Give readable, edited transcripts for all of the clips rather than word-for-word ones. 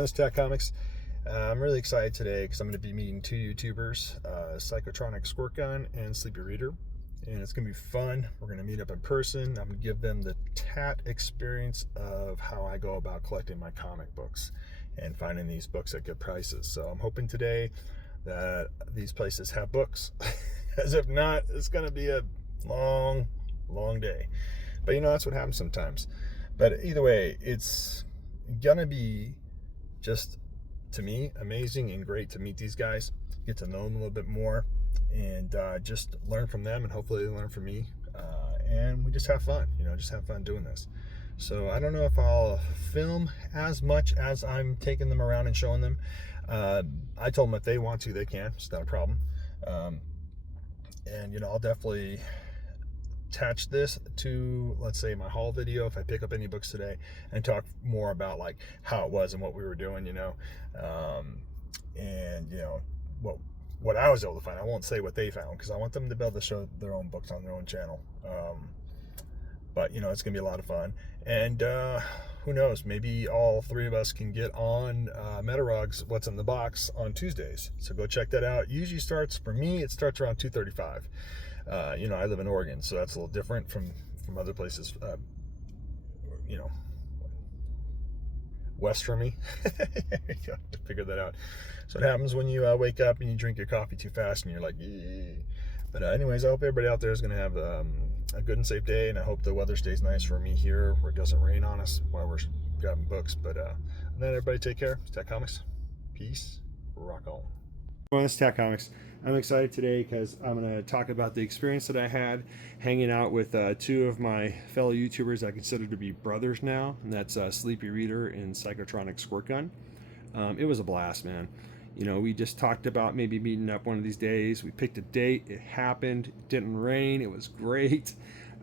This Tech Comics. I'm really excited today because I'm going to be meeting two YouTubers, Psychotronic Squirt Gun and Sleepy Reader, and it's going to be fun. We're going to meet up in person. I'm going to give them the tat experience of how I go about collecting my comic books and finding these books at good prices. So I'm hoping today that these places have books, as if not, it's going to be a long day. But that's what happens sometimes. But either way, it's going to be just, to me, amazing and great to meet these guys, get to know them a little bit more, and just learn from them, and hopefully they learn from me, and we just have fun, just have fun doing this. So I don't know if I'll film as much as I'm taking them around and showing them. I told them if they want to, they can. It's not a problem. And I'll definitely attach this to, let's say, my haul video if I pick up any books today, and talk more about like how it was and what we were doing, and what I was able to find. I won't say what they found because I want them to be able to show their own books on their own channel. But it's gonna be a lot of fun, and who knows, maybe all three of us can get on Metarog's What's in the Box on Tuesdays. So go check that out. Usually starts, for me, it starts around 2:35. I live in Oregon, so that's a little different from other places, west from me. There you go, to figure that out. So it happens when you wake up and you drink your coffee too fast and you're like, eee. But anyways, I hope everybody out there is going to have a good and safe day, and I hope the weather stays nice for me here where it doesn't rain on us while we're grabbing books. But then everybody take care. It's Tech Comics. Peace. Rock on. Well, it's Tech Comics. I'm excited today because I'm going to talk about the experience that I had hanging out with two of my fellow YouTubers I consider to be brothers now, and that's Sleepy Reader and Psychotronic Squirt Gun. It was a blast, man. We just talked about maybe meeting up one of these days. We picked a date. It happened. It didn't rain. It was great.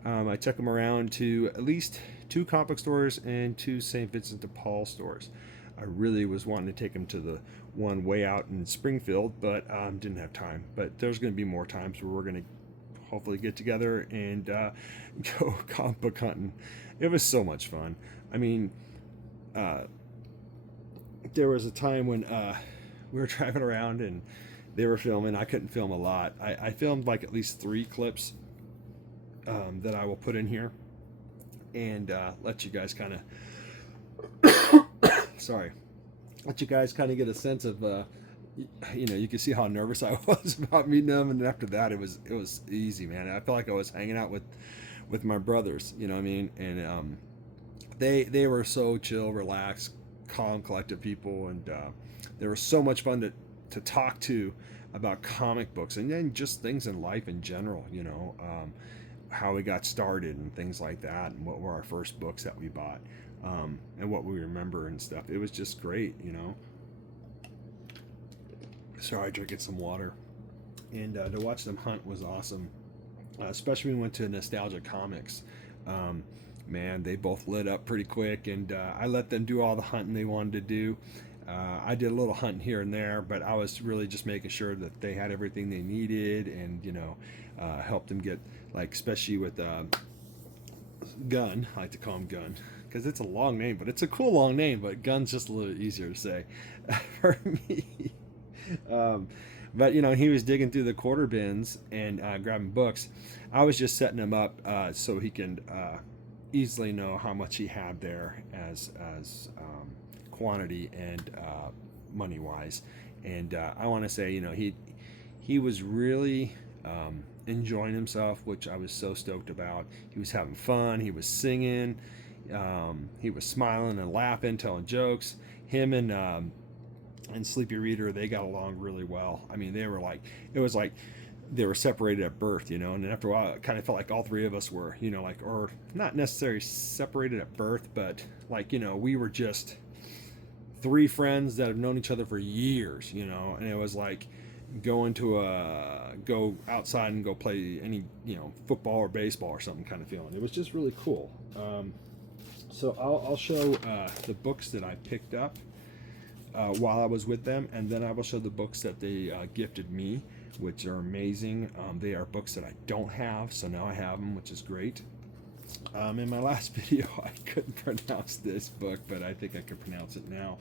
I took them around to at least 2 comic book stores and 2 St. Vincent de Paul stores. I really was wanting to take them to the one way out in Springfield, but didn't have time. But there's going to be more times where we're going to hopefully get together and go comic book hunting. It was so much fun. I mean, there was a time when we were driving around and they were filming. I couldn't film a lot. I filmed like at least 3 clips that I will put in here and let you guys kind of let you guys kind of get a sense of you can see how nervous I was about meeting them, and after that it was easy, man. I felt like I was hanging out with my brothers, you know what I mean? And they were so chill, relaxed, calm, collected people, and they were so much fun to talk to about comic books and then just things in life in general, how we got started and things like that, and what were our first books that we bought, and what we remember and stuff. It was just great, Sorry, drinking some water. And to watch them hunt was awesome, especially when we went to Nostalgia Comics. Man, they both lit up pretty quick, and I let them do all the hunting they wanted to do. I did a little hunting here and there, but I was really just making sure that they had everything they needed, and helped them get, like, especially with Gun. I like to call him Gun because it's a long name, but it's a cool long name. But Gun's just a little easier to say for me. But he was digging through the quarter bins and grabbing books. I was just setting him up so he can easily know how much he had there as quantity and money wise. And I want to say, he was really enjoying himself, which I was so stoked about. He was having fun. He was singing. He was smiling and laughing, telling jokes. Him and Sleepy Reader, they got along really well. I mean, it was like they were separated at birth, and after a while it kind of felt like all 3 of us were, or not necessarily separated at birth, but like, we were just 3 friends that have known each other for years, and it was like go outside and go play any, football or baseball or something kind of feeling. It was just really cool. So I'll show the books that I picked up while I was with them, and then I will show the books that they gifted me, which are amazing. They are books that I don't have, so now I have them, which is great. In my last video, I couldn't pronounce this book, but I think I can pronounce it now,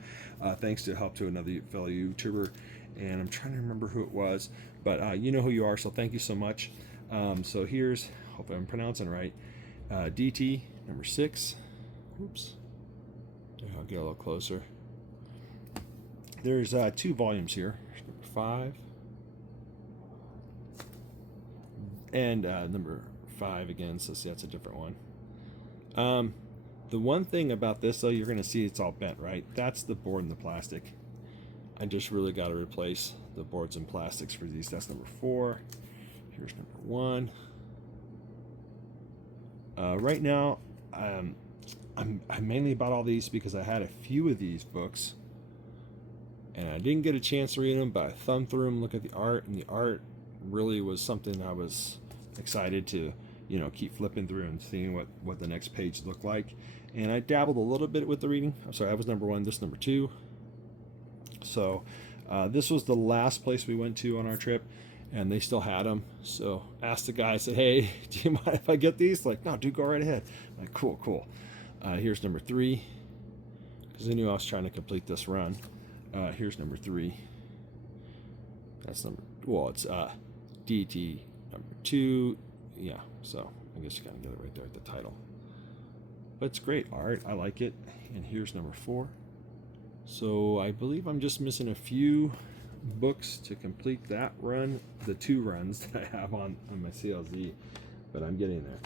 thanks to help to another fellow YouTuber, and I'm trying to remember who it was, but you know who you are, so thank you so much. So here's, hope I'm pronouncing right, DT number 6. Oops. I'll get a little closer. There's 2 volumes here. Number 5 and number 5 again, so see, that's a different one. The one thing about this, though, you're going to see it's all bent, right? That's the board and the plastic. I just really got to replace the boards and plastics for these. That's number 4. Here's number 1. Right now, I mainly bought all these because I had a few of these books, and I didn't get a chance to read them, but I thumbed through them, look at the art, and the art really was something I was excited to, you know, keep flipping through and seeing what the next page looked like. And I dabbled a little bit with the reading. I'm sorry, that was number 1, this number 2. So this was the last place we went to on our trip, and they still had them. So asked the guy, I said, hey, do you mind if I get these? Like, no, dude, go right ahead. I'm like, cool. Here's number 3, because I knew I was trying to complete this run. Here's number 3. That's number, well, it's DT number 2. Yeah, so I guess you kind of get it right there at the title. But it's great art. I like it. And here's number 4. So I believe I'm just missing a few books to complete that run, the 2 runs that I have on my CLZ, but I'm getting there.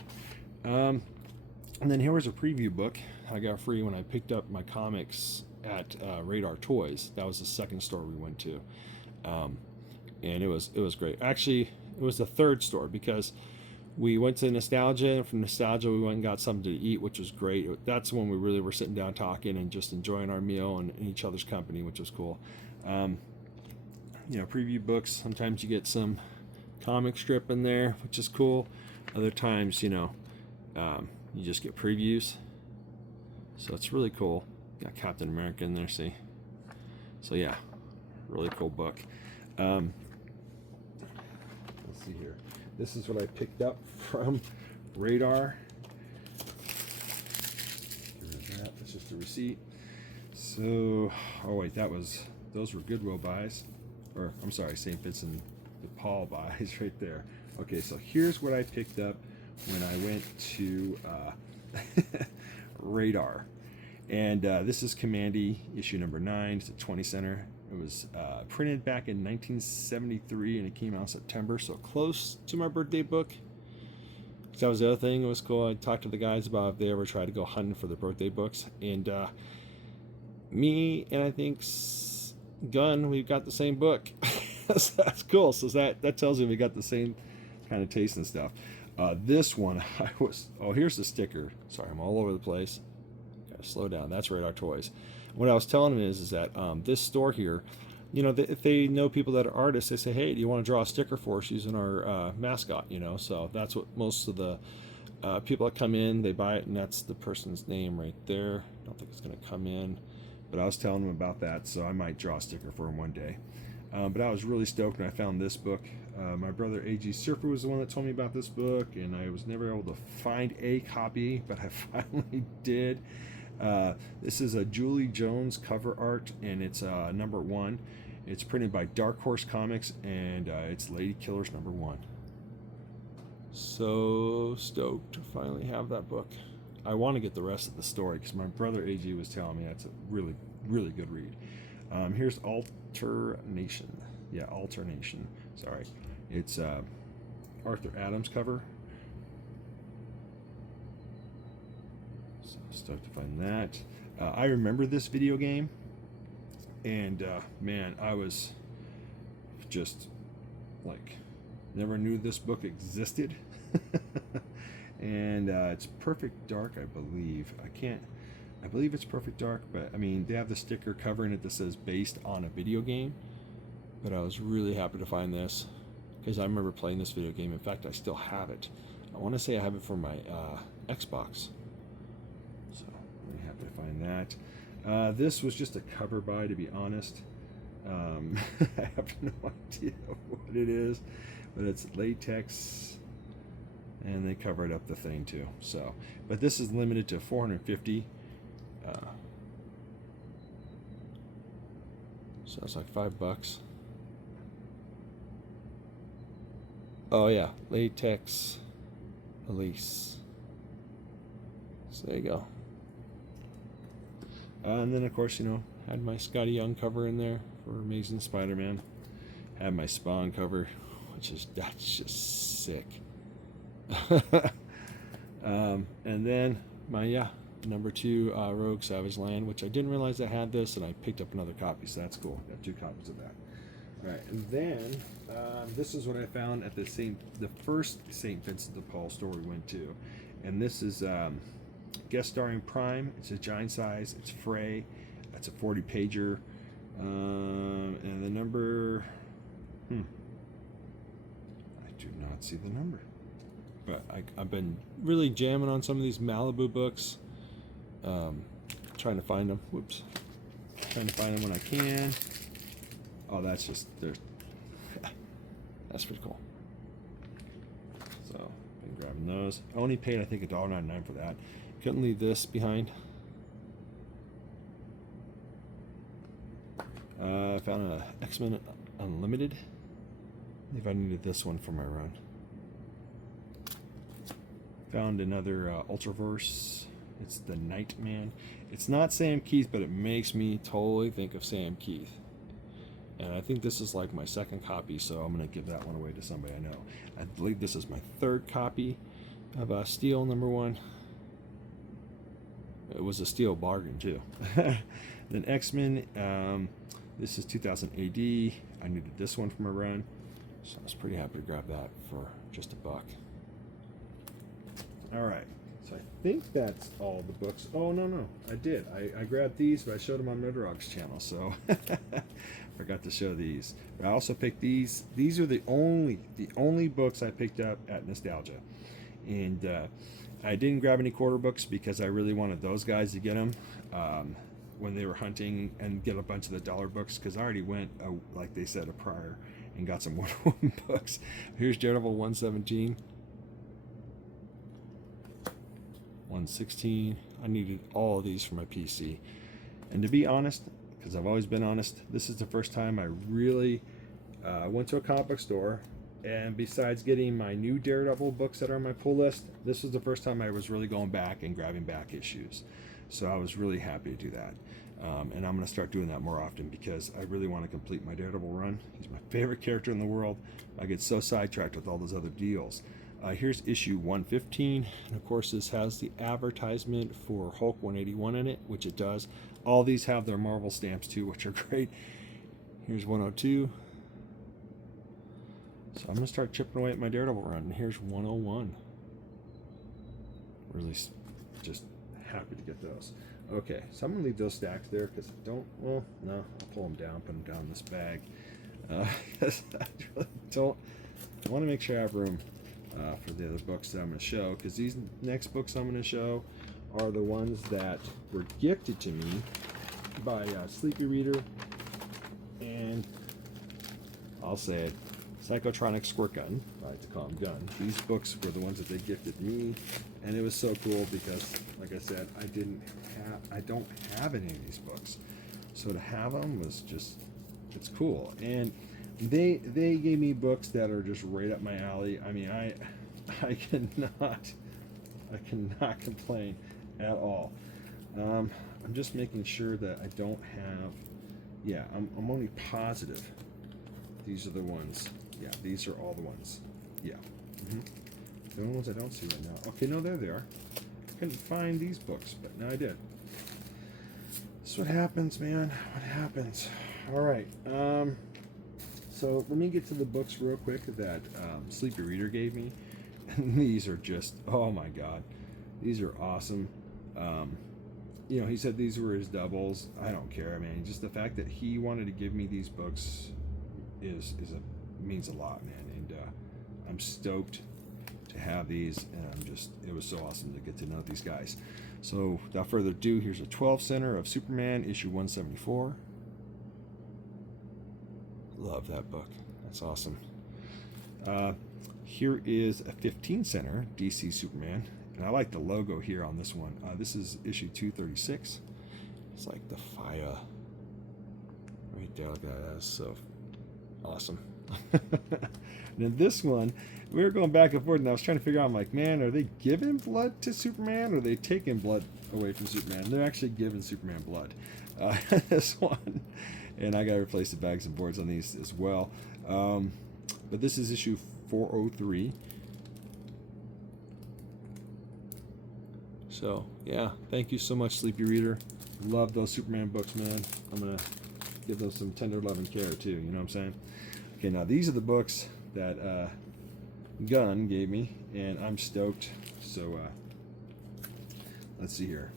And then here was a preview book I got free when I picked up my comics at Radar Toys. That was the second store we went to, and it was great. Actually, it was the third store, because we went to Nostalgia, and from Nostalgia we went and got something to eat, which was great. That's when we really were sitting down talking and just enjoying our meal and each other's company, which was cool. You know, preview books, sometimes you get some comic strip in there, which is cool. Other times, you know, you just get previews. So it's really cool. Got Captain America in there, see? So yeah, really cool book. Let's see here. This is what I picked up from Radar. That's just a receipt. So, oh wait, those were Goodwill buys. Or, I'm sorry, St. Vincent de Paul buys right there. Okay, so here's what I picked up when I went to Radar. And this is Commandy, issue number 9. It's a 20 center. It was printed back in 1973, and it came out in September, so close to my birthday book. So that was the other thing. It was cool. I talked to the guys about if they ever tried to go hunting for their birthday books. And me and I think Gunn, we've got the same book. So that's cool. So that tells me we got the same kind of taste and stuff. This one, here's the sticker. Sorry, I'm all over the place. Gotta slow down. That's Radar Toys. What I was telling him is that this store here, you know, if they know people that are artists, they say, hey, do you want to draw a sticker for us using our mascot, you know? So that's what most of the people that come in, they buy it, and that's the person's name right there. I don't think it's going to come in, but I was telling them about that, so I might draw a sticker for him one day. But I was really stoked when I found this book. My brother A.G. Surfer was the one that told me about this book, and I was never able to find a copy, but I finally did. This is a Julie Jones cover art, and it's number 1. It's printed by Dark Horse Comics, and it's Lady Killers number 1. So stoked to finally have that book. I want to get the rest of the story because my brother AG was telling me that's a really, really good read. Here's Alternation. Yeah, Alternation. Sorry. It's Arthur Adams cover. So stoked to find that. I remember this video game, and man, I was just like, never knew this book existed. And it's Perfect Dark, I believe. I believe it's Perfect Dark, but I mean, they have the sticker covering it that says based on a video game. But I was really happy to find this because I remember playing this video game. In fact, I still have it. I want to say I have it for my Xbox. So I'm really happy to find that. This was just a cover buy, to be honest. I have no idea what it is, but it's latex. and they covered up the thing too. So, but this is limited to 450. So it's like $5. Oh yeah, latex Elise. So there you go. And then of course, you know, had my Scotty Young cover in there for Amazing Spider-Man. Had my Spawn cover, that's just sick. And then my number 2 Rogue Savage Land, which I didn't realize I had this, and I picked up another copy, so that's cool. Got 2 copies of that. All right, and then this is what I found at the first St. Vincent de Paul store we went to, and this is guest starring Prime. It's a giant size. It's Frey. It's a 40 pager, and the number. I do not see the number, but I've been really jamming on some of these Malibu books, trying to find them. Whoops, trying to find them when I can. Oh, that's just that's pretty cool. So been grabbing those. I only paid, I think, $1.99 for that. Couldn't leave this behind. I found a X-Men Unlimited. I think I needed this one for my run. Found another Ultraverse. It's the Nightman. It's not Sam Keith, but it makes me totally think of Sam Keith. And I think this is like my 2nd copy, so I'm going to give that one away to somebody I know. I believe this is my 3rd copy of Steel #1. It was a Steel bargain too. Then X-Men. This is 2000 AD. I needed this one for my run, so I was pretty happy to grab that for just $1. All right, so I think that's all the books. Oh no, I did. I grabbed these, but I showed them on Murderog's channel, so forgot to show these. But I also picked these. These are the only books I picked up at Nostalgia, and I didn't grab any quarter books because I really wanted those guys to get them when they were hunting, and get a bunch of the dollar books, because I already went, like they said, a prior and got some Wonder Woman books. Here's Daredevil 117. 116. I needed all of these for my PC. And to be honest, because I've always been honest, this is the first time I really went to a comic book store, and besides getting my new Daredevil books that are on my pull list, this was the first time I was really going back and grabbing back issues. So I was really happy to do that. And I'm going to start doing that more often, because I really want to complete my Daredevil run. He's my favorite character in the world. I get so sidetracked with all those other deals. Here's issue 115, and of course this has the advertisement for Hulk 181 in it, which it does. All these have their Marvel stamps too, which are great. Here's 102. So I'm going to start chipping away at my Daredevil run, and here's 101. Really just happy to get those. Okay, so I'm going to leave those stacked there, because I don't, well, no, I'll pull them down, put them down in this bag. Because I really don't, I want to make sure I have room for the other books that I'm going to show, because these next books I'm going to show are the ones that were gifted to me by Sleepy Reader, and I'll say it, Psychotronic Squirt Gun. I like to call them Gun. These books were the ones that they gifted me, and it was so cool because, like I said, I don't have any of these books, so to have them was just, it's cool. And they gave me books that are just right up my alley. I mean, I cannot complain at all. I'm just making sure that I don't have, yeah, I'm only positive these are the ones. Yeah, these are all the ones. Yeah. The only ones I don't see right now. Okay, no, there they are. I couldn't find these books, but now I did. That's what happens, man. What happens? All right. So let me get to the books real quick that Sleepy Reader gave me. And these are just, oh my God. These are awesome. You know, he said these were his doubles. I don't care. I mean, just the fact that he wanted to give me these books means a lot, man. And I'm stoked to have these, and it was so awesome to get to know these guys. So without further ado, here's a 12 center of Superman, issue 174. Love that book. That's awesome. Here is a 15 center DC Superman, and I like the logo here on this one. This is issue 236. It's like the fire right there. Look at that. That's so awesome. And then this one, we were going back and forth, and I was trying to figure out, I'm like, man, are they giving blood to Superman, or are they taking blood away from Superman? They're actually giving Superman blood. This one. And I got to replace the bags and boards on these as well. But this is issue 403. So, yeah, thank you so much, Sleepy Reader. Love those Superman books, man. I'm going to give those some tender love and care, too. You know what I'm saying? Okay, now these are the books that Gunn gave me, and I'm stoked. So, let's see here.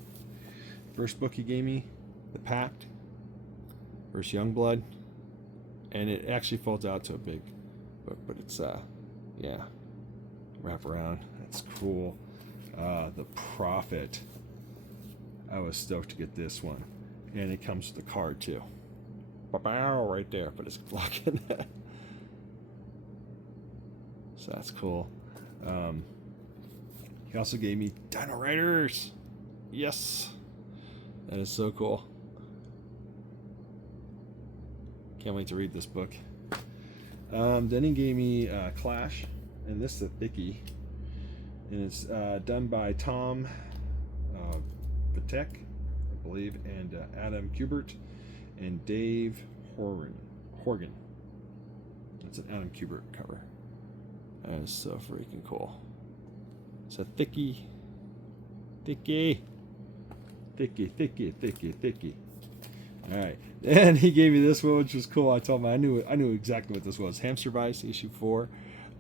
First book he gave me, The Pact versus Youngblood, and it actually folds out to a big book, but it's yeah, wrap around. That's cool. The Prophet. I was stoked to get this one, and it comes with a card too. Right there, but it's blocking that. So that's cool. He also gave me Dino Riders. Yes, that is so cool. Can't wait to read this book. Then he gave me Clash, and this is a thickie, and it's done by Tom Patek, I believe, and Adam Kubert and Dave Horgan. It's an Adam Kubert cover. That is so freaking cool. It's a thickie. All right, and he gave me this one, which was cool. I told him I knew exactly what this was. Hamster Vice issue 4.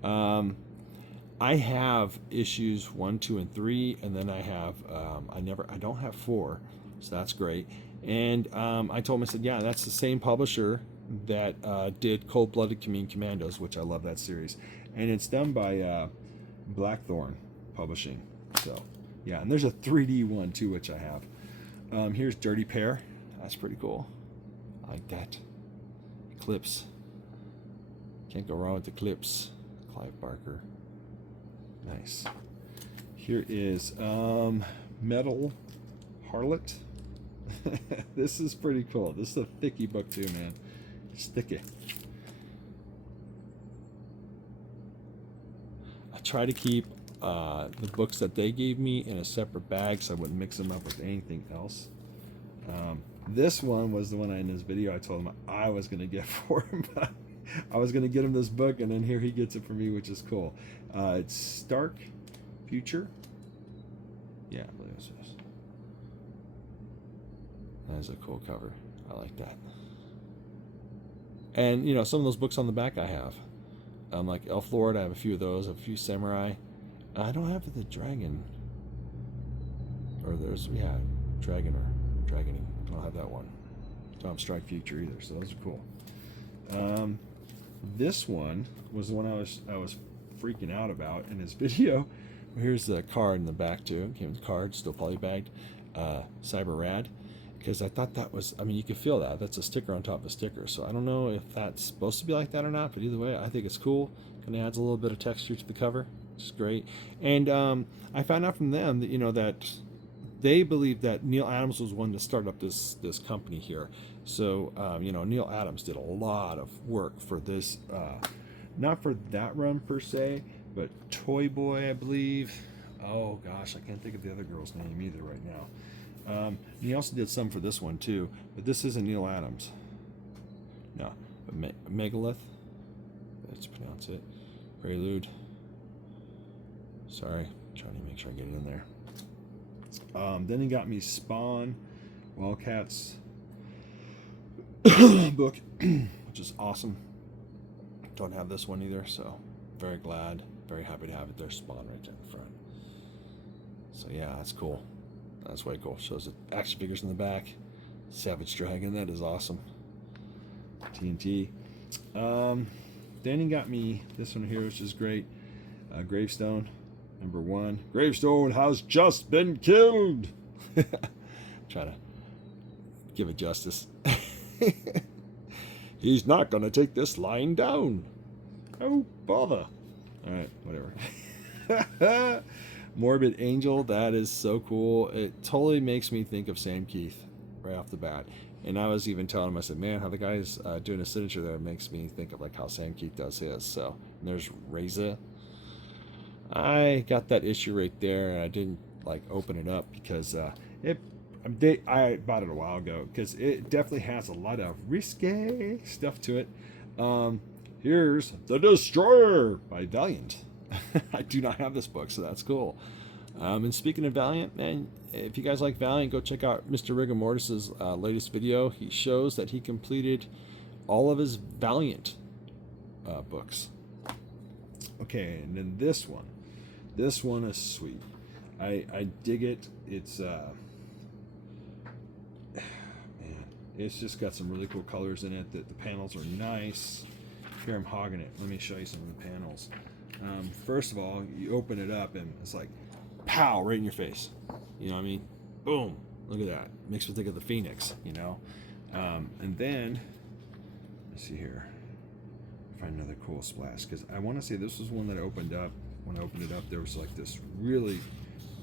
I have issues 1, 2, and 3, and then I have I don't have 4, so that's great. And I told him, I said, yeah, that's the same publisher that did Cold-Blooded Commandos, which I love that series, and it's done by Blackthorn Publishing. So yeah, and there's a 3D one too, which I have. Here's Dirty Pair. That's pretty cool. I like that. Eclipse. Can't go wrong with Eclipse. Clive Barker. Nice. Here is Metal Harlot. This is pretty cool. This is a thicky book too, man. It's thicky. I try to keep the books that they gave me in a separate bag so I wouldn't mix them up with anything else. This one was the one in his video I told him I was going to get for him. I was going to get him this book, and then here he gets it for me, which is cool. It's Stark Future. Yeah, I believe it's this. That is a cool cover. I like that. And, you know, some of those books on the back I have. Like Elf Lord, I have a few of those, a few Samurai. I don't have the Dragon. Or there's, yeah, Dragon or Dragoning. I don't have that one. Don't have Strike Future either, so those are cool. This one was the one I was freaking out about in his video. Here's the card in the back too. Came with the card, still polybagged. Cyber Rad. Because I thought that was, I mean, you can feel that. That's a sticker on top of a sticker. So I don't know if that's supposed to be like that or not, but either way, I think it's cool. Kind of adds a little bit of texture to the cover, which is great. And I found out from them that, you know, that they believe that Neil Adams was one to start up this company here. So, you know, Neil Adams did a lot of work for this, not for that run per se, but Toy Boy, I believe. Oh gosh, I can't think of the other girl's name either right now. He also did some for this one too, but this isn't Neil Adams. No, but Megalith. Let's pronounce it. Prelude. Sorry, trying to make sure I get it in there. Then he got me Spawn, Wildcats book, which is awesome. Don't have this one either, so very glad, very happy to have it there. Spawn right there in the front. So yeah, that's cool. That's way cool. Shows the action figures in the back. Savage Dragon, that is awesome. TNT. Then he got me this one here, which is great. Gravestone, #1. Gravestone has just been killed. Try to give it justice. He's not going to take this lying down. Oh, bother. All right, whatever. Morbid Angel, that is so cool. It totally makes me think of Sam Keith right off the bat. And I was even telling him, I said, man, how the guy's doing a signature there makes me think of like how Sam Keith does his. So and there's Reza. I got that issue right there, and I didn't like open it up because I bought it a while ago because it definitely has a lot of risque stuff to it. Here's The Destroyer by Valiant. I do not have this book, so that's cool. And speaking of Valiant, man, if you guys like Valiant, go check out Mr. Rigor Mortis's latest video. He shows that he completed all of his Valiant books. Okay, and then this one. This one is sweet. I dig it. It's man, it's just got some really cool colors in it. The panels are nice. Here I'm hogging it. Let me show you some of the panels. First of all, you open it up and it's like, pow, right in your face. You know what I mean? Boom. Look at that. Makes me think of the Phoenix, you know? And then, let's see here. Find another cool splash. Because I want to say this was one that I opened up. When I opened it up, there was like this really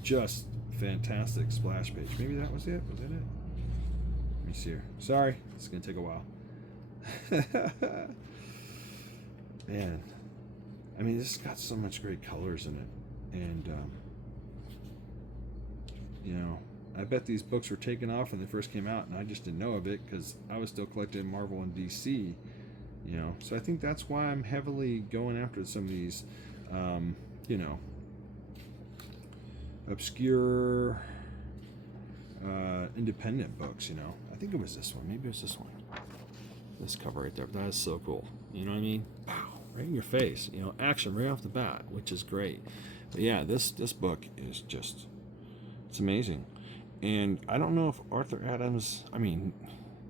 just fantastic splash page. Maybe that was it? Was that it? Let me see here. Sorry. It's going to take a while. Man. I mean, this has got so much great colors in it. And, you know, I bet these books were taken off when they first came out, and I just didn't know of it because I was still collecting Marvel and DC, you know. So I think that's why I'm heavily going after some of these, you know, obscure, independent books, you know. I think it was this one. Maybe it was this one. This cover right there. That is so cool. You know what I mean? Pow! Right in your face. You know, action right off the bat, which is great. But yeah, this book is just, it's amazing. And I don't know if Arthur Adams, I mean,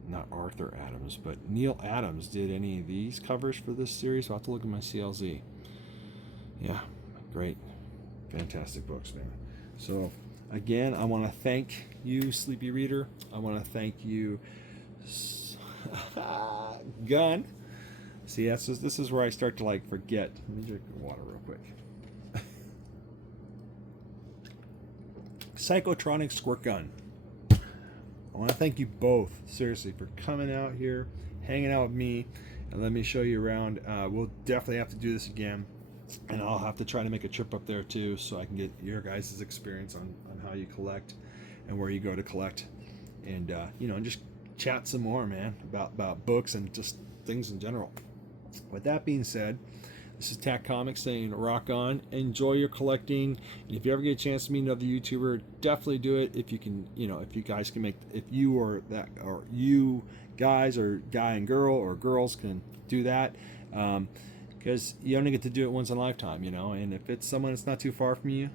not Arthur Adams, but Neil Adams did any of these covers for this series. I'll have to look at my CLZ. Yeah, great. Fantastic books, man. So, again, I want to thank you, Sleepy Reader. I want to thank you, Gun. See, this is where I start to, like, forget. Let me drink water real quick. Psychotronic Squirt Gun. I want to thank you both, seriously, for coming out here, hanging out with me, and let me show you around. We'll definitely have to do this again, and I'll have to try to make a trip up there too, so I can get your guys' experience on how you collect and where you go to collect, and you know, and just chat some more, man, about books and just things in general. With that being said, this is Tack Comics saying rock on, enjoy your collecting, and if you ever get a chance to meet another YouTuber, definitely do it. If you can, you know, if you guys can make, if you or that, or you guys, or guy and girl, or girls can do that, because you only get to do it once in a lifetime, you know. And if it's someone that's not too far from you,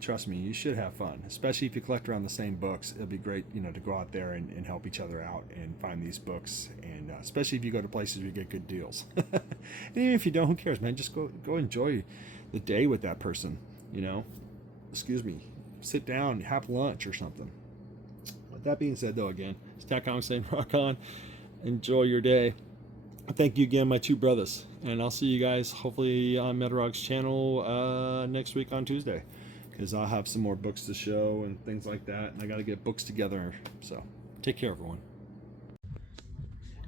trust me, you should have fun, especially if you collect around the same books. It'll be great, you know, to go out there and help each other out and find these books, and especially if you go to places where you get good deals. And even if you don't, who cares, man? Just go enjoy the day with that person, you know. Excuse me. Sit down, have lunch or something. With that being said, though, again, it's Tack Comics saying rock on. Enjoy your day. Thank you again, my two brothers, and I'll see you guys hopefully on Metarog's channel next week on Tuesday, because I'll have some more books to show and things like that, and I got to get books together. So take care, everyone.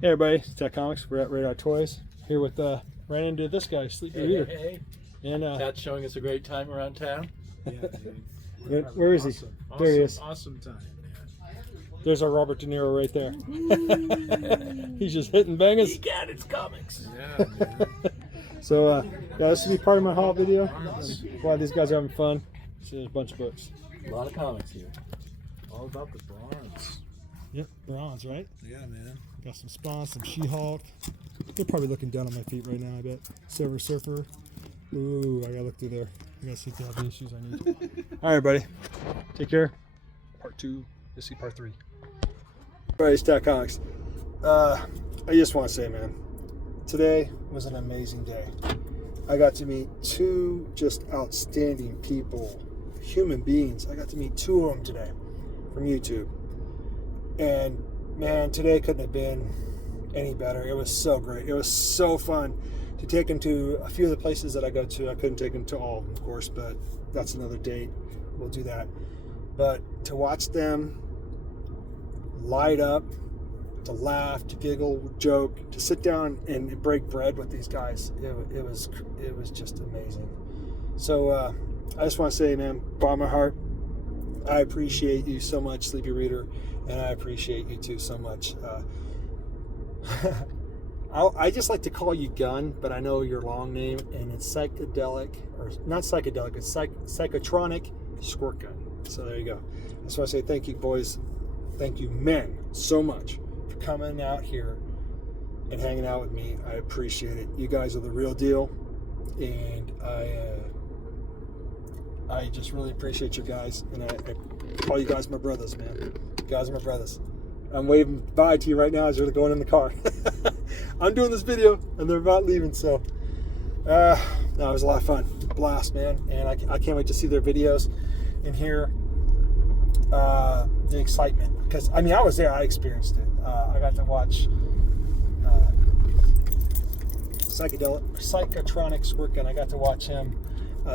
Hey everybody, it's Tack Comics. We're at Radar Toys here with ran into this guy, Sleepy Reader. Hey. And Pat's showing us a great time around town. Yeah, dude. where is he? There he is. Awesome time, man. There's our Robert De Niro right there. He's just hitting bangers. He got its comics. Yeah, man. So yeah, this will be part of my haul video. I'm glad these guys are having fun. See a bunch of books. A lot of comics here. All about the bronze. Yep, bronze, right? Yeah, man. Got some Spawn, some She-Hulk. They're probably looking down on my feet right now, I bet. Silver Surfer. Ooh, I gotta look through there. I gotta see if they have any shoes I need. All right, buddy. Take care. Part 2. You'll see part 3. All right, it's Tack Comics. I just want to say, man, today was an amazing day. I got to meet two just outstanding people, human beings. I got to meet two of them today from YouTube. And man, today couldn't have been any better. It was so great. It was so fun to take them to a few of the places that I go to. I couldn't take them to all, of course, but that's another date. We'll do that. But to watch them light up, to laugh, to giggle, joke, to sit down and break bread with these guys, it was just amazing. So I just want to say, man, bottom of my heart, I appreciate you so much, Sleepy Reader, and I appreciate you too so much. I just like to call you Gun, but I know your long name, and it's psychedelic, or not psychedelic, it's psychotronic squirt gun. So there you go. I just want to say thank you, boys. Thank you, men, so much for coming out here and hanging out with me. I appreciate it. You guys are the real deal, and I just really appreciate you guys, and I call you guys my brothers, man. You guys are my brothers. I'm waving bye to you right now as you're going in the car. I'm doing this video, and they're about leaving, so no, it was a lot of fun. Blast, man, and I can't wait to see their videos and hear the excitement, because I mean, I was there, I experienced it. I got to watch psychotronic squirt gun. I got to watch him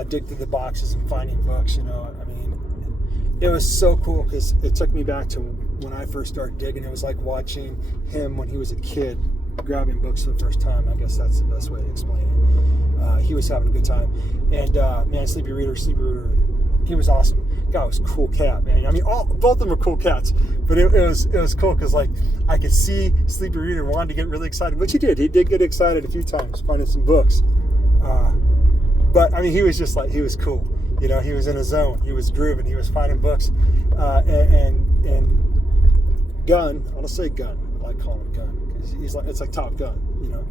dig through the boxes and finding books. You know, I mean, it was so cool because it took me back to when I first started digging. It was like watching him when he was a kid grabbing books for the first time. I guess that's the best way to explain it. He was having a good time, and man, Sleepy Reader, he was awesome. Guy was a cool cat, man. I mean, both of them were cool cats, but it was cool because like I could see Sleepy Reader wanted to get really excited, which he did. He did get excited a few times finding some books, but I mean, he was just like, he was cool. You know, he was in a zone. He was grooving. He was finding books, and Gun. I'll just say Gun. I like calling him Gun because he's like, it's like Top Gun. You know.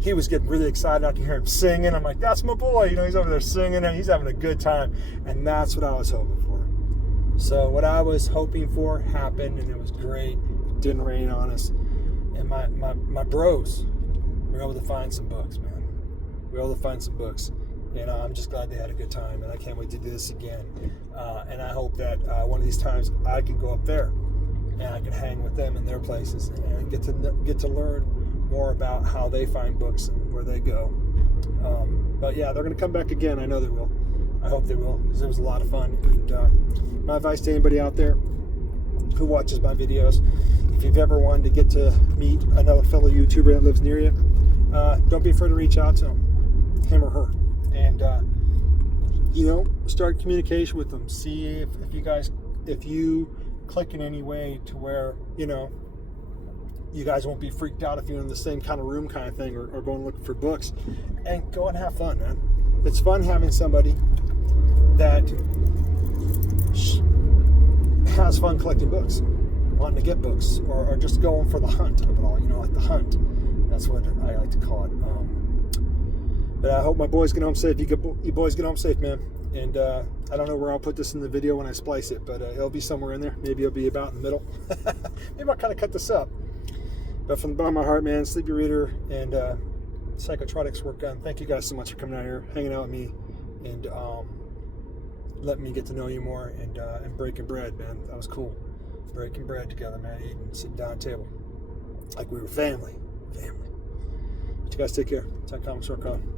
He was getting really excited. I could hear him singing. I'm like, that's my boy. You know, he's over there singing and he's having a good time. And that's what I was hoping for. So what I was hoping for happened, and it was great. It didn't rain on us. And my bros were able to find some books, man. We were able to find some books. And I'm just glad they had a good time. And I can't wait to do this again. And I hope that one of these times I can go up there and I can hang with them in their places and get to learn more about how they find books and where they go. But yeah, they're going to come back again. I know they will. I hope they will, because it was a lot of fun. And my advice to anybody out there who watches my videos, if you've ever wanted to get to meet another fellow YouTuber that lives near you, don't be afraid to reach out to him or her, and you know, start communication with them. See if you click in any way to where, you know, you guys won't be freaked out if you're in the same kind of room kind of thing, or going looking for books, and go and have fun, man. It's fun having somebody that has fun collecting books, wanting to get books, or just going for the hunt of it all, you know, like the hunt. That's what I like to call it. But I hope my boys get home safe. You boys get home safe, man. And I don't know where I'll put this in the video when I splice it, but it'll be somewhere in there. Maybe it'll be about in the middle. Maybe I'll kind of cut this up. But from the bottom of my heart, man, Sleepy Reader and Psychotronic Squirt Gun, thank you guys so much for coming out here, hanging out with me, and letting me get to know you more, and breaking bread, man. That was cool. Breaking bread together, man, eating, sitting down at a table like we were family. But you guys take care. Tech Comics.com.